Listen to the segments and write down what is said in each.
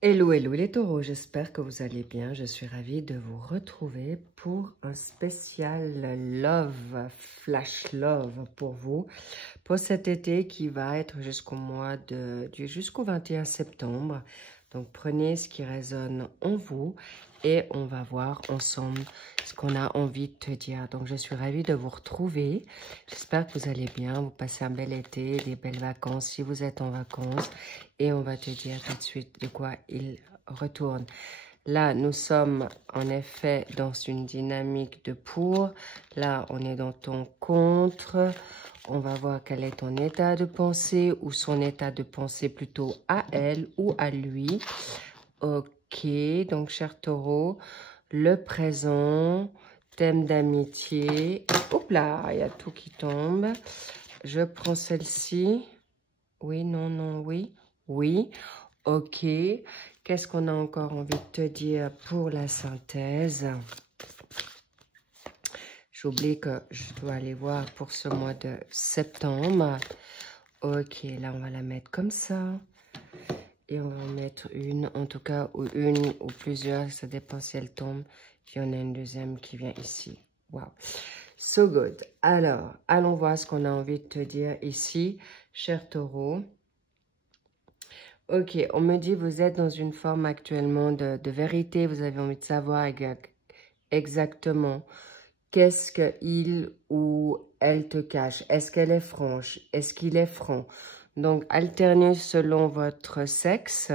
Hello, hello les taureaux, j'espère que vous allez bien. Je suis ravie de vous retrouver pour un spécial love, flash love pour vous, pour cet été qui va être jusqu'au 21 septembre. Donc prenez ce qui résonne en vous et on va voir ensemble ce qu'on a envie de te dire. Donc je suis ravie de vous retrouver. J'espère que vous allez bien, vous passez un bel été, des belles vacances si vous êtes en vacances. Et on va te dire tout de suite de quoi il retourne. Là, nous sommes en effet dans une dynamique de pour. Là, on est dans ton contre. On va voir quel est ton état de pensée ou son état de pensée plutôt à elle ou à lui. Ok, donc cher taureau, le présent, thème d'amitié. Hop là, il y a tout qui tombe. Je prends celle-ci. Oui, non, non, oui. Oui, ok. Qu'est-ce qu'on a encore envie de te dire pour la synthèse? J'oublie que je dois aller voir pour ce mois de septembre. Ok, là, on va la mettre comme ça. Et on va en mettre une, en tout cas, ou une ou plusieurs. Ça dépend si elle tombe. Puis on a une deuxième qui vient ici. Wow. So good. Alors, allons voir ce qu'on a envie de te dire ici, cher taureau. Ok, on me dit vous êtes dans une forme actuellement de vérité, vous avez envie de savoir exactement qu'est-ce qu'il ou elle te cache. Est-ce qu'elle est franche? Est-ce qu'il est franc? Donc, alternez selon votre sexe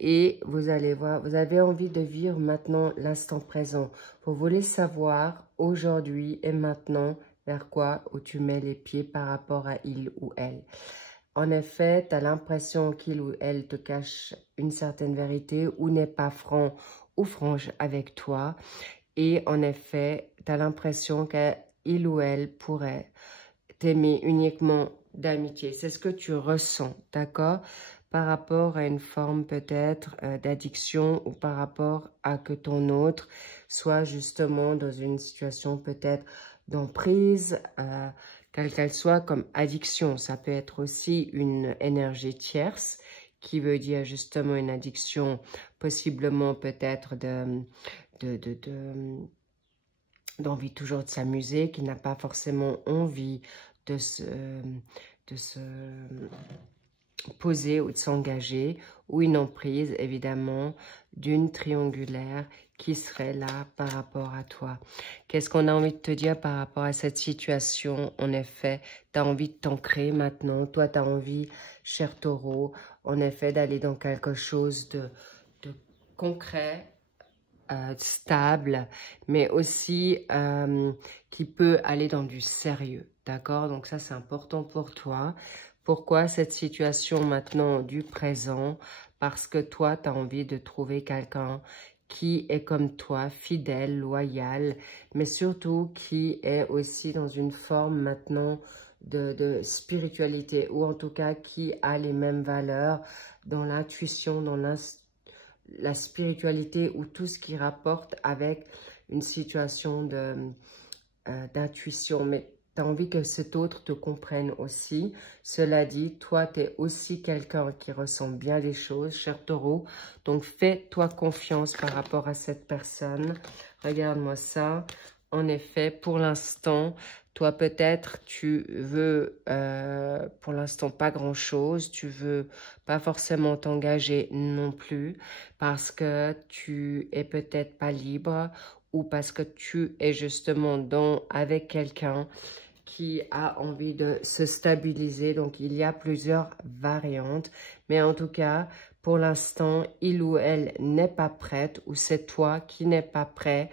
et vous allez voir, vous avez envie de vivre maintenant l'instant présent. Vous voulez savoir aujourd'hui et maintenant vers quoi où tu mets les pieds par rapport à il ou elle. En effet, tu as l'impression qu'il ou elle te cache une certaine vérité ou n'est pas franc ou franche avec toi. Et en effet, tu as l'impression qu'il ou elle pourrait t'aimer uniquement d'amitié. C'est ce que tu ressens, d'accord? Par rapport à une forme peut-être d'addiction ou par rapport à que ton autre soit justement dans une situation peut-être d'emprise, quelle qu'elle soit comme addiction. Ça peut être aussi une énergie tierce qui veut dire justement une addiction possiblement peut-être d'envie toujours de s'amuser, qui n'a pas forcément envie de se poser ou de s'engager, ou une emprise évidemment d'une triangulaire qui serait là par rapport à toi. Qu'est-ce qu'on a envie de te dire par rapport à cette situation? En effet, tu as envie de t'ancrer maintenant. Toi, tu as envie, cher taureau, en effet, d'aller dans quelque chose de concret, stable, mais aussi qui peut aller dans du sérieux. D'accord? Donc ça, c'est important pour toi. Pourquoi cette situation maintenant du présent? Parce que toi, tu as envie de trouver quelqu'un qui est comme toi, fidèle, loyal, mais surtout qui est aussi dans une forme maintenant de spiritualité, ou en tout cas qui a les mêmes valeurs dans l'intuition, dans la spiritualité ou tout ce qui rapporte avec une situation d'intuition. Mais tu as envie que cet autre te comprenne aussi. Cela dit, toi, tu es aussi quelqu'un qui ressent bien les choses, cher taureau. Donc, fais-toi confiance par rapport à cette personne. Regarde-moi ça. En effet, pour l'instant, toi, peut-être, tu veux, pour l'instant, pas grand-chose. Tu veux pas forcément t'engager non plus parce que tu es peut-être pas libre ou parce que tu es justement avec quelqu'un qui a envie de se stabiliser. Donc, il y a plusieurs variantes. Mais en tout cas, pour l'instant, il ou elle n'est pas prête ou c'est toi qui n'es pas prêt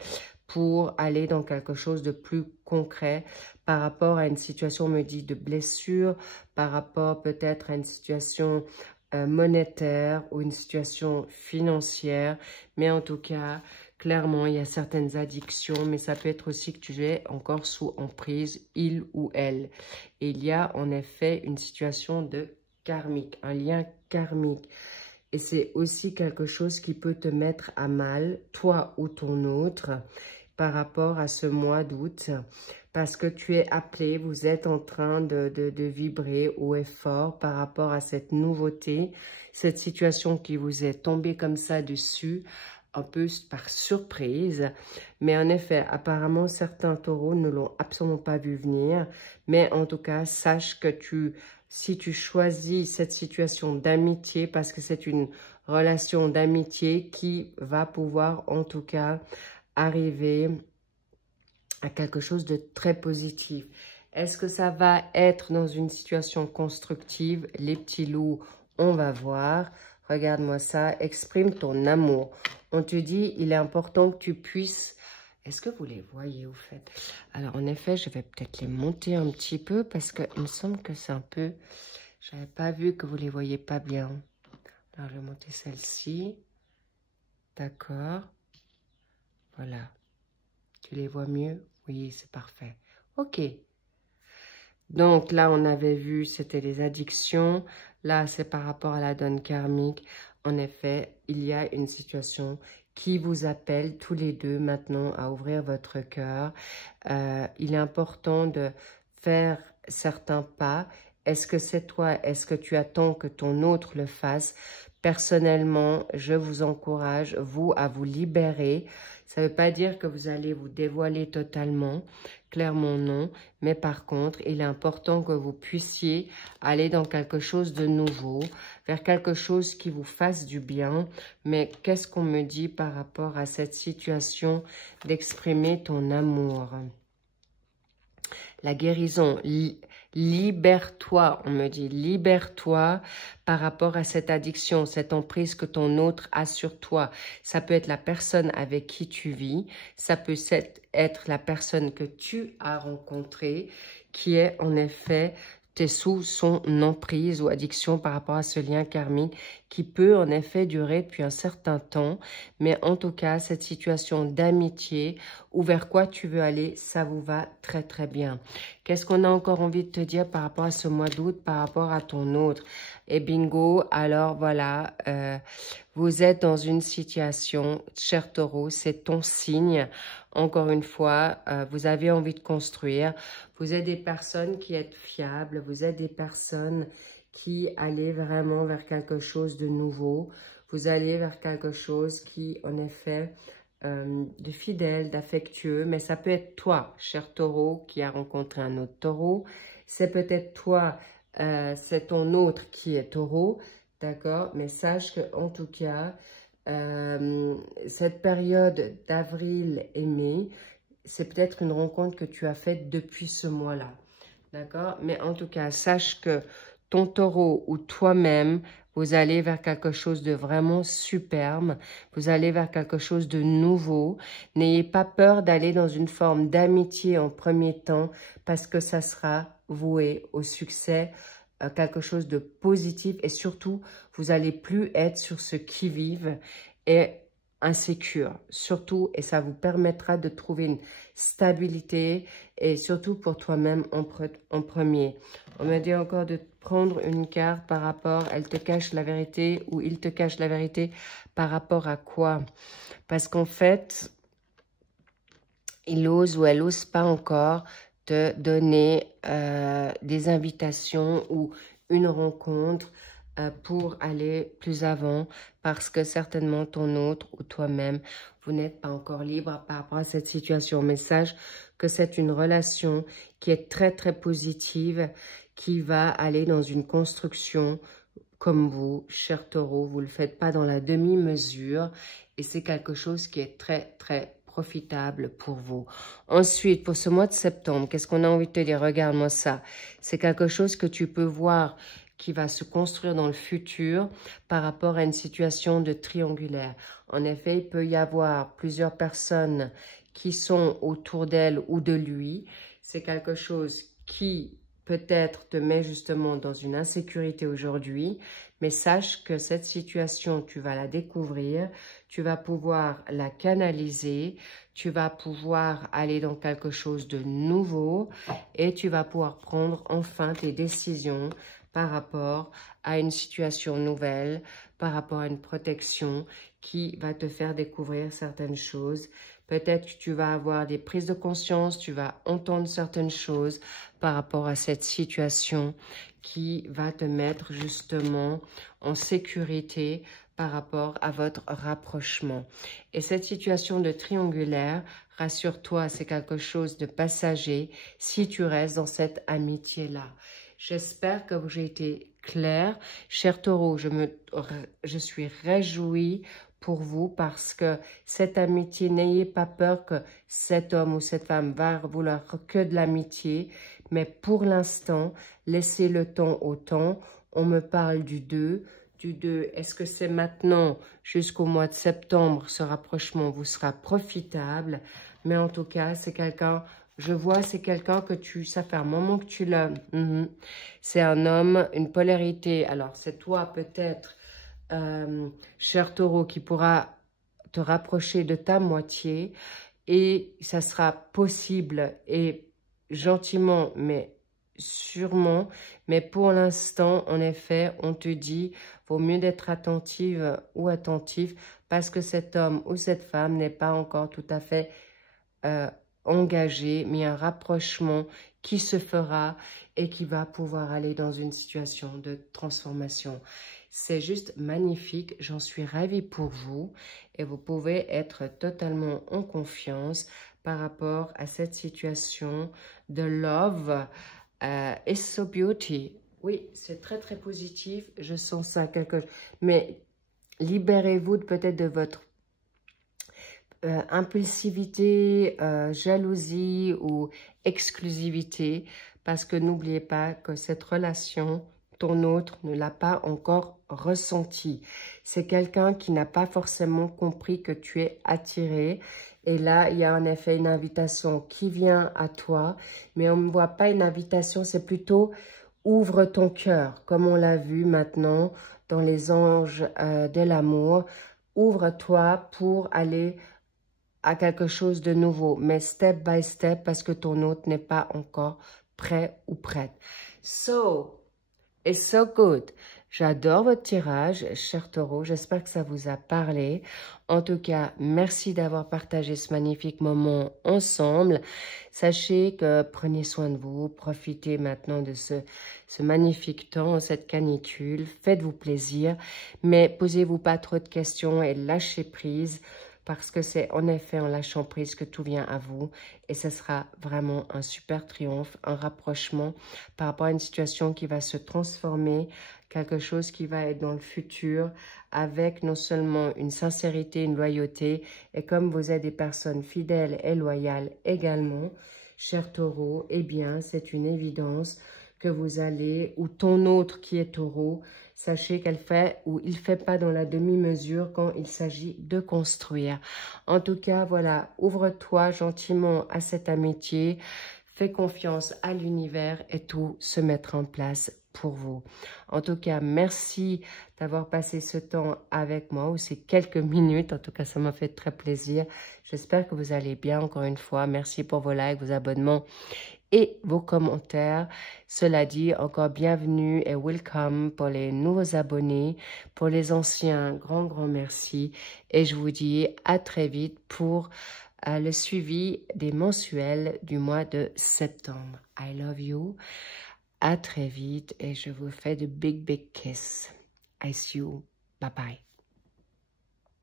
pour aller dans quelque chose de plus concret par rapport à une situation, on me dit, de blessure, par rapport peut-être à une situation monétaire ou une situation financière. Mais en tout cas, clairement, il y a certaines addictions, mais ça peut être aussi que tu es encore sous emprise, il ou elle. Et il y a en effet une situation de karmique, un lien karmique. Et c'est aussi quelque chose qui peut te mettre à mal, toi ou ton autre, par rapport à ce mois d'août. parce que tu es appelé, vous êtes en train de vibrer haut et fort par rapport à cette nouveauté, cette situation qui vous est tombée comme ça dessus, un peu par surprise. Mais en effet, apparemment, certains taureaux ne l'ont absolument pas vu venir. Mais en tout cas, sache que si tu choisis cette situation d'amitié, parce que c'est une relation d'amitié qui va pouvoir en tout cas arriver à quelque chose de très positif. Est-ce que ça va être dans une situation constructive? Les petits loups, on va voir. Regarde-moi ça, exprime ton amour. On te dit, il est important que tu puisses... Est-ce que vous les voyez au fait? Alors en effet, je vais peut-être les monter un petit peu parce qu'il me semble que c'est un peu... J'avais pas vu que vous les voyez pas bien. Alors je vais monter celle-ci. D'accord. Voilà. Tu les vois mieux? Oui, c'est parfait. Ok. Donc là, on avait vu, c'était les addictions. Là, c'est par rapport à la donne karmique. En effet, il y a une situation qui vous appelle tous les deux maintenant à ouvrir votre cœur. Il est important de faire certains pas. Est-ce que c'est toi? Est-ce que tu attends que ton autre le fasse? Personnellement, je vous encourage, vous, à vous libérer. Ça ne veut pas dire que vous allez vous dévoiler totalement, clairement non. Mais par contre, il est important que vous puissiez aller dans quelque chose de nouveau, vers quelque chose qui vous fasse du bien. Mais qu'est-ce qu'on me dit par rapport à cette situation d'exprimer ton amour? La guérison, libère-toi, on me dit, libère-toi par rapport à cette addiction, cette emprise que ton autre a sur toi. Ça peut être la personne avec qui tu vis, ça peut être la personne que tu as rencontrée, qui est en effet t'es sous son emprise ou addiction par rapport à ce lien karmique qui peut en effet durer depuis un certain temps. Mais en tout cas, cette situation d'amitié ou vers quoi tu veux aller, ça vous va très très bien. Qu'est-ce qu'on a encore envie de te dire par rapport à ce mois d'août, par rapport à ton autre? Et bingo, alors voilà, vous êtes dans une situation, cher taureau, c'est ton signe. Encore une fois, vous avez envie de construire. Vous êtes des personnes qui êtes fiables. Vous êtes des personnes qui allez vraiment vers quelque chose de nouveau. Vous allez vers quelque chose qui, en effet, de fidèle, d'affectueux. Mais ça peut être toi, cher taureau, qui a rencontré un autre taureau. C'est peut-être toi, c'est ton autre qui est taureau. D'accord? Mais sache qu'en tout cas, cette période d'avril et mai, c'est peut-être une rencontre que tu as faite depuis ce mois-là. D'accord? Mais en tout cas, sache que ton taureau ou toi-même, vous allez vers quelque chose de vraiment superbe. Vous allez vers quelque chose de nouveau. N'ayez pas peur d'aller dans une forme d'amitié en premier temps parce que ça sera voué au succès, quelque chose de positif et surtout, vous n'allez plus être sur ce qui-vive et insécure, surtout, et ça vous permettra de trouver une stabilité et surtout pour toi-même en premier. On m'a dit encore de prendre une carte par rapport, elle te cache la vérité ou il te cache la vérité par rapport à quoi? Parce qu'en fait, il ose ou elle ose pas encore te donner des invitations ou une rencontre pour aller plus avant parce que certainement ton autre ou toi-même, vous n'êtes pas encore libre par rapport à cette situation. Mais sache que c'est une relation qui est très très positive, qui va aller dans une construction comme vous, cher taureau. Vous ne le faites pas dans la demi-mesure et c'est quelque chose qui est très très profitable pour vous. Ensuite, pour ce mois de septembre, qu'est-ce qu'on a envie de te dire? Regarde-moi ça. C'est quelque chose que tu peux voir qui va se construire dans le futur par rapport à une situation de triangulaire. En effet, il peut y avoir plusieurs personnes qui sont autour d'elle ou de lui. C'est quelque chose qui peut-être te met justement dans une insécurité aujourd'hui, mais sache que cette situation, tu vas la découvrir, tu vas pouvoir la canaliser, tu vas pouvoir aller dans quelque chose de nouveau et tu vas pouvoir prendre enfin tes décisions par rapport à une situation nouvelle, par rapport à une protection qui va te faire découvrir certaines choses. Peut-être que tu vas avoir des prises de conscience, tu vas entendre certaines choses par rapport à cette situation qui va te mettre justement en sécurité par rapport à votre rapprochement. Et cette situation de triangulaire, rassure-toi, c'est quelque chose de passager si tu restes dans cette amitié-là. J'espère que j'ai été claire. Cher Taureau, je suis réjouie pour vous parce que cette amitié, n'ayez pas peur que cet homme ou cette femme va vouloir que de l'amitié, mais pour l'instant, laissez le temps au temps. On me parle du 2. Du 2, est-ce que c'est maintenant jusqu'au mois de septembre, ce rapprochement vous sera profitable? Mais en tout cas, c'est quelqu'un, je vois, c'est quelqu'un que ça fait un moment que tu l'aimes. C'est un homme, une polarité. Alors, c'est toi peut-être, cher Taureau, qui pourra te rapprocher de ta moitié et ça sera possible et gentiment, mais sûrement. Mais pour l'instant, en effet, on te dit, vaut mieux d'être attentive ou attentif parce que cet homme ou cette femme n'est pas encore tout à fait engagé, mais un rapprochement qui se fera et qui va pouvoir aller dans une situation de transformation. C'est juste magnifique, j'en suis ravie pour vous et vous pouvez être totalement en confiance par rapport à cette situation de love. It's so beauty. Oui, c'est très très positif, je sens ça quelque chose. Mais libérez-vous peut-être de votre impulsivité, jalousie ou exclusivité, parce que n'oubliez pas que cette relation, ton autre ne l'a pas encore ressenti. C'est quelqu'un qui n'a pas forcément compris que tu es attiré. Et là, il y a en effet une invitation qui vient à toi, mais on ne voit pas une invitation, c'est plutôt ouvre ton cœur, comme on l'a vu maintenant dans les anges de l'amour. Ouvre-toi pour aller à quelque chose de nouveau, mais step by step parce que ton autre n'est pas encore prêt ou prête. So, it's so good. J'adore votre tirage, cher Taureau. J'espère que ça vous a parlé. En tout cas, merci d'avoir partagé ce magnifique moment ensemble. Sachez que prenez soin de vous. Profitez maintenant de ce magnifique temps, cette canicule. Faites-vous plaisir, mais posez-vous pas trop de questions et lâchez prise. Parce que c'est en effet en lâchant prise que tout vient à vous. Et ce sera vraiment un super triomphe, un rapprochement par rapport à une situation qui va se transformer, quelque chose qui va être dans le futur avec non seulement une sincérité, une loyauté. Et comme vous êtes des personnes fidèles et loyales également, cher Taureau, eh bien c'est une évidence que vous allez, ou ton autre qui est Taureau, sachez qu'elle fait ou il ne fait pas dans la demi-mesure quand il s'agit de construire. En tout cas, voilà, ouvre-toi gentiment à cette amitié, fais confiance à l'univers et tout se mettra en place pour vous. En tout cas, merci d'avoir passé ce temps avec moi, ou ces quelques minutes. En tout cas, ça m'a fait très plaisir. J'espère que vous allez bien encore une fois. Merci pour vos likes, vos abonnements et vos commentaires. Cela dit, encore bienvenue et welcome pour les nouveaux abonnés. Pour les anciens, grand merci. Et je vous dis à très vite pour le suivi des mensuels du mois de septembre. I love you. À très vite et je vous fais de big kiss. I see you. Bye bye.